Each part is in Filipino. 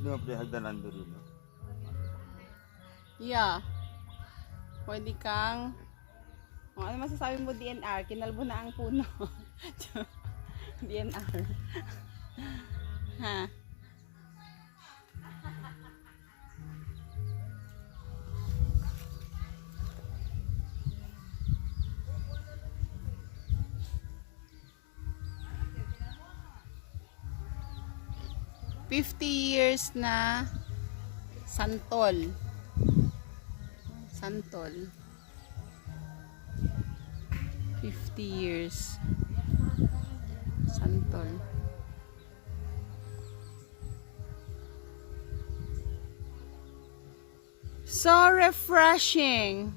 Hindi mo pre hagdanan doon. No? Yeah. Pwede kang... Oh, ano masasabi mo DNR? Kinalbo na ang puno. DNR. Ha? $50 na santol. Santol. 50 years. Santol. So refreshing.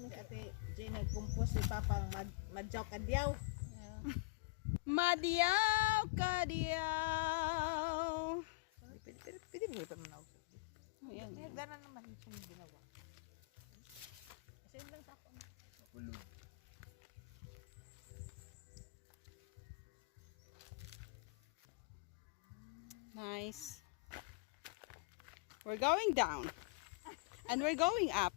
Ate Jay nagkumpos si Papa madyaw kadyaw. Madiyaw kadiyaw. Pwede mo ito na ako. Ayan. Hagdanan naman yung ginawa. Kasi yun lang sa ako. Ulog. Nice. We're going down. And we're going up.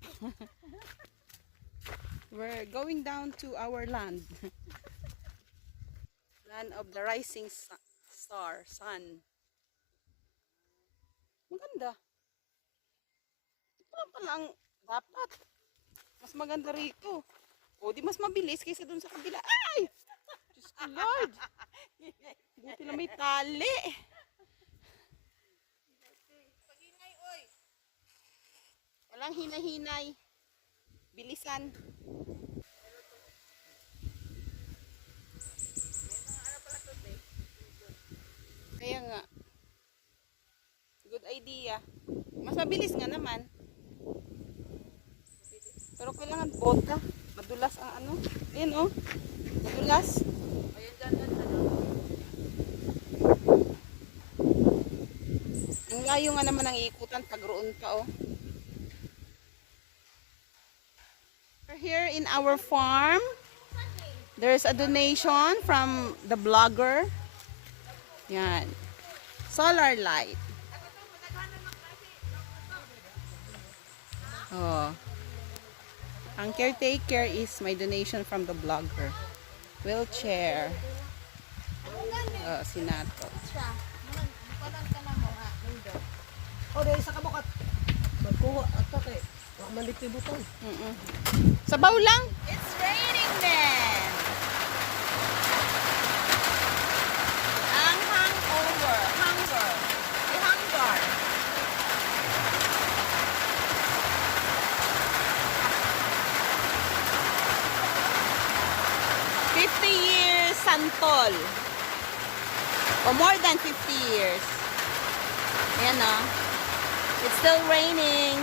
We're going down to our land. Land of the rising star, sun. Maganda. Ito lang pala ang dapat. Mas maganda rito. O, di mas mabilis kaysa dun sa kabila. Ay! Diyos ko, Lord! Buti na may tali. Pag-ingay, oy! Walang hinay-hinay. Bilisan. Kaya nga. Good idea. Mas mabilis nga naman. Pero kailangan bota. Madulas ang ano. Ayan oh. Madulas. Ayan dyan, ano? Ang layo nga naman ang iikutan pag roon ka oh. We're here in our farm. There's a donation from the blogger. Yan. Solar light. Oh. Ang caretaker is my donation from the blogger. Wheelchair. Oh, sinato. O, dahil sa kabukat. Magkuha at kay. Malit yung butong. Sabaw lang. It's raining then! Ang hangover. Hunger. May hunger. $50 santol. Or more than 50 years. Ayan o. It's still raining.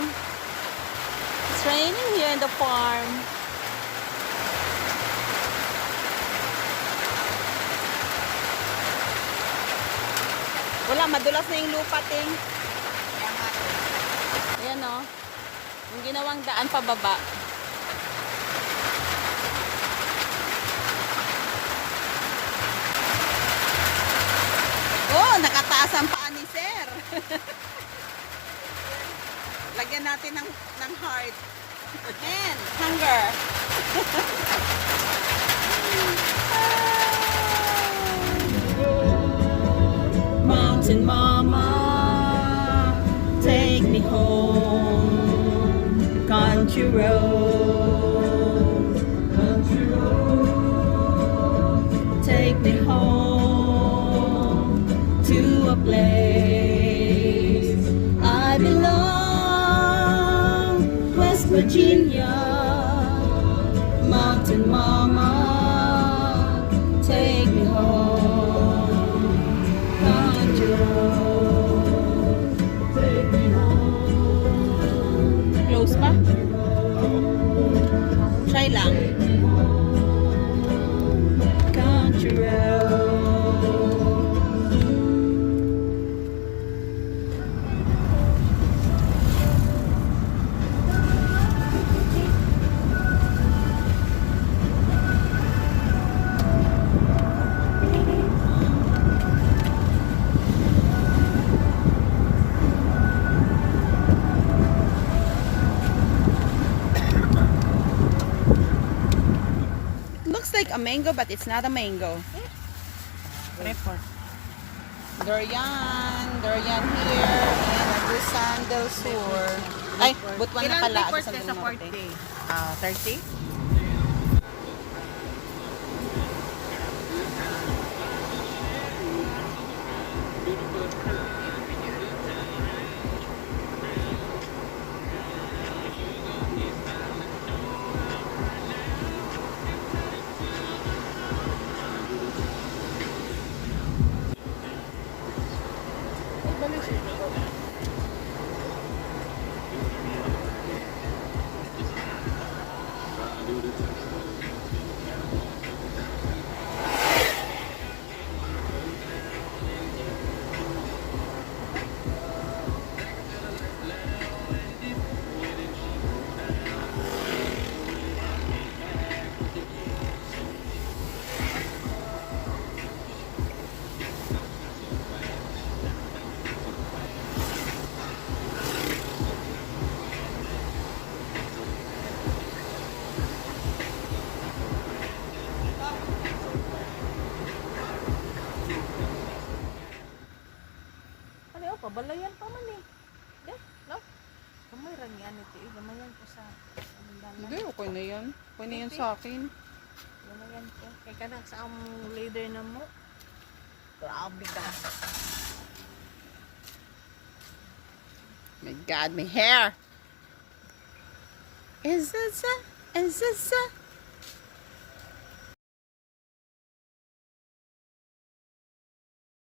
It's raining here in the farm. Wala, madulas na yung lupa, ting. Ayan o. Yung ginawang daan pababa. Oh, nakataas ang paa ni Sir. Lagyan natin ng heart. And hunger. Mountain Mama, take me home. Country road, take me home to a place I belong, West Virginia. Mountain Mama, take me home. Country road, take me home. Close pa? Try lang. Country road. Looks like a mango, but it's not a mango. Report. Durian here, and Agusan del Sur. Ay, Butuan na pala, Agusan del Norte. 30? Ano, pabalayan pa man eh. De, no? Kamay rang yan ito eh. Gamayan ko sa Hindi, okay na yan. Okay na yan sa akin. Gamayan ko. Kaya ka na sa ang leader na mo. Grabe ka. My God, my hair. Is this a